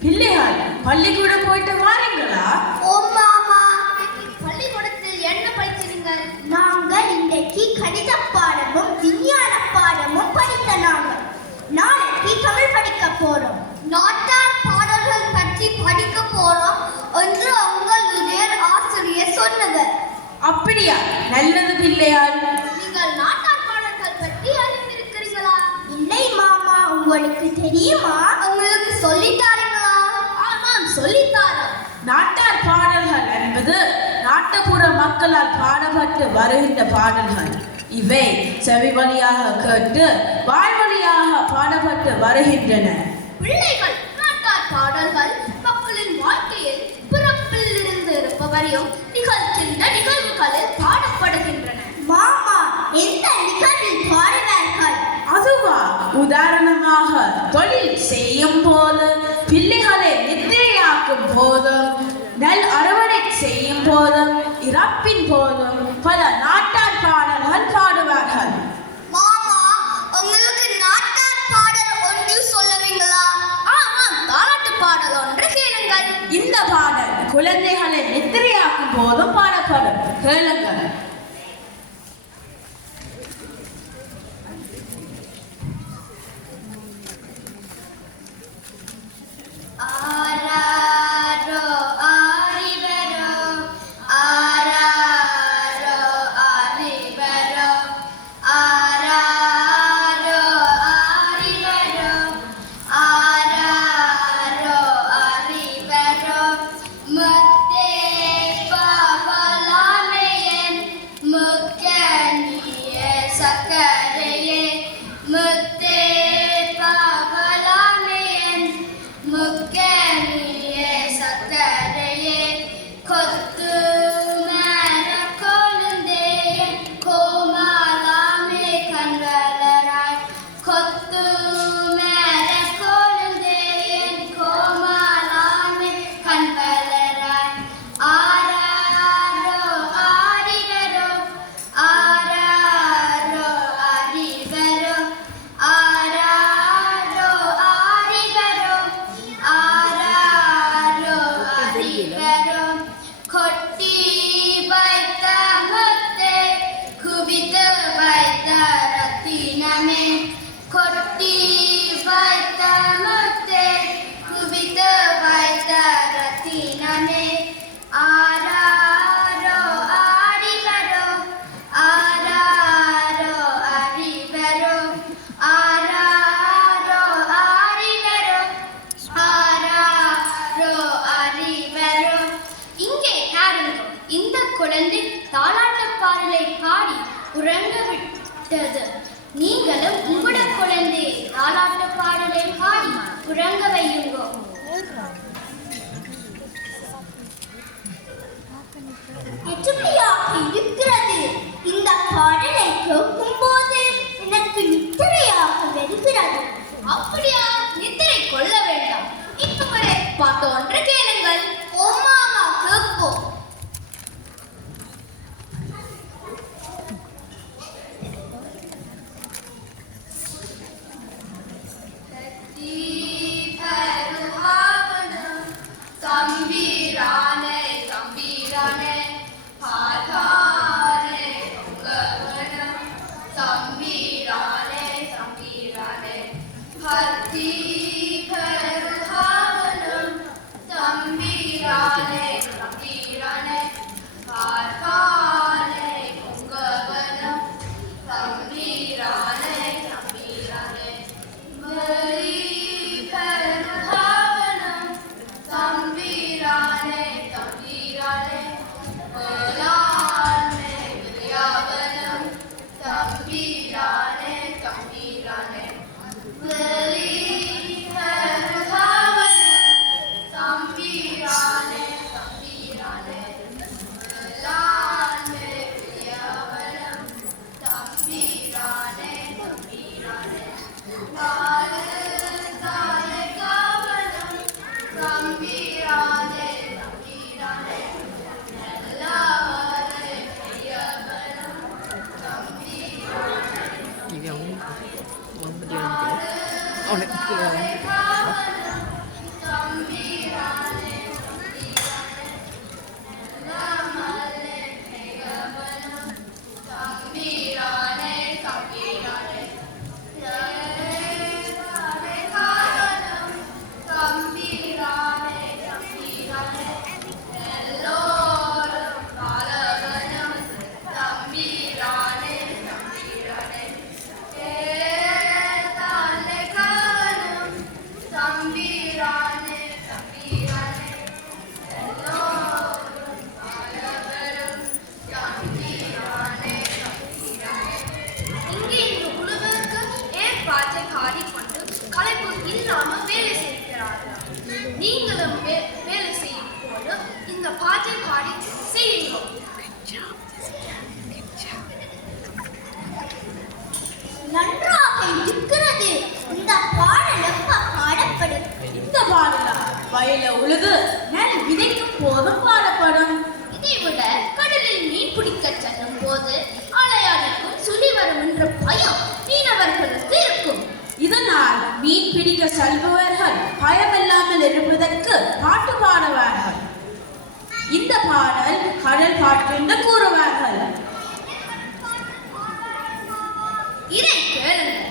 பிள்ளைகள் பள்ளிக்கூடம் போயிட்டு வாரீங்களா? ஓமாமா, பள்ளிக்கூடத்தில் என்ன படிச்சீங்கள்? நாங்கள் இன்றைக்கு கணித பாடமும் விஞ்ஞான பாடமும் படித்த நாளைக்கு தமிழ் படிக்க போறோம். நாட்டார் பாடல்கள் பற்றி படிக்க போறோம் என்று உங்களுடைய ஆசிரியர் சொன்னவர். அப்படியா? நல்லது பிள்ளையாள். நீங்கள் நாட்டார் பாடல்கள் பற்றி அறிந்திருக்கிறீர்களா? இல்லை மாமா, உங்களுக்கு தெரியுமா? உங்களுக்கு சொல்லித்தாருங்களா? ஆமாம், சொல்லித்தாரு. நாட்டார் பாடல்கள் என்பது நாட்டுப்புற மக்களால் பாடப்பட்டு வருகின்ற பாடல்கள். இவை செவி வழியாக கேட்டு வாய்வழியாக பாடப்பட்டு வருகின்றன. பிள்ளைகள், நாட்டார் பாடல்கள் மக்களின் வாழ்க்கையில் பிறப்பில் இருந்து இருப்பவரையும் நிகழ்கின்ற நிகழ்வுகளில் பாடப்படுகின்றன. மாமா, எந்த நிகழ்வில் பாடுவார்கள்? அதுவா, உதாரணமாக தொழில் செய்யும் போது, பிள்ளைகளை நித்திரையாக்கும் போதும், நெல் அறுவடை செய்யும் போதும், இறப்பின் போதும் பல நாட்டார் பாடல்கள் பாடுவார்கள். மாமா, உங்களுக்கு நாட்டார் பாடல் ஒன்று சொல்லுவீங்களா? ஆமாம், தாலாட்டு பாடல் ஒன்று கேளுங்கள். இந்த பாடல் குழந்தைகளை நித்திரையாக்கும் போதும் பாடப்படும். கேளுங்கள். குழந்தை தாலாட்டு பாடலை பாடி உறங்க விட்டது. நீங்களும் உங்களோட குழந்தை தாலாட்டு பாடலை பாடி உறங்க வையுங்க. எச்சரிக்கையாக இருக்கிறது. இந்த பாடலை கேட்கும் போது எனக்கு நித்திரையாக வருகிறது. அப்படியா? நித்திரை கொள்ள வேண்டாம். இப்ப ஒரு பாட்டு ஒன்று கேளுங்கள். ஓமாமா, கேட்போம். வயல உழுது நெல் விதைக்கும் போதும் பாடப்படும். இதைவிட கடலில் மீன் பிடிக்க செல்லும் போது அலையாடிக்கும் சுழி வரும் என்ற பயம் மீனவர்களுக்கு இருக்கும். இதனால் மீன் பிடிக்க செல்பவர்கள் பயமில்லாமல் இருப்பதற்கு பாட்டு பாடுவார்கள். இந்த பாடல் கடல் பாட்டு என்று கூறுவார்கள். இதை கேளுங்கள்.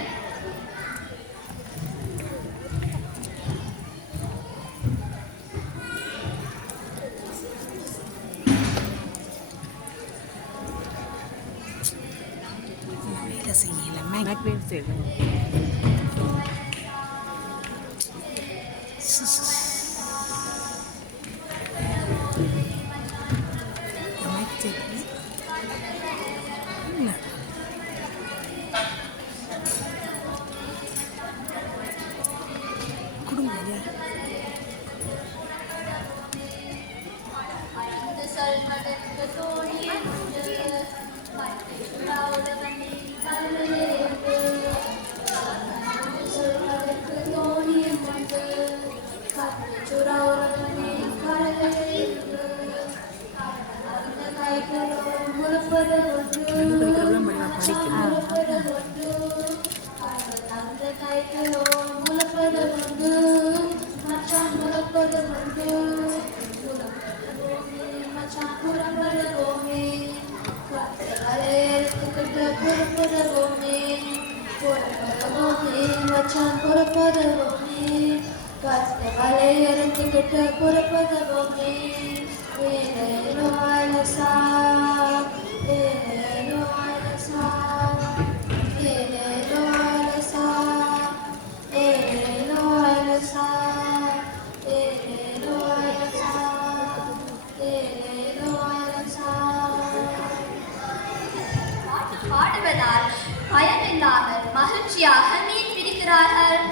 பாடுவதால் பயமில்லாமல் மகிழ்ச்சியாக மீன் பிடிக்கிறார்கள்.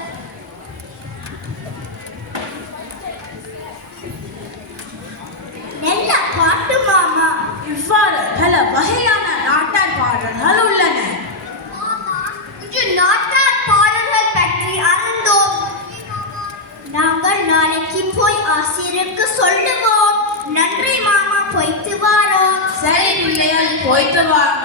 நல்ல பாட்டு மாமா. இவ்வாறு பல வகையான நாட்டார் பாடல்கள் உள்ளன. இன்று நாட்டார் பாடல்கள் பற்றி அறிந்தோம். நாங்கள் நாளைக்கு போய் ஆசிரியருக்கு சொல்லுவோம். நன்றி மாமா, போய்த்து வாரோம். சரி பிள்ளைகள், போய்ட்டு வாங்க.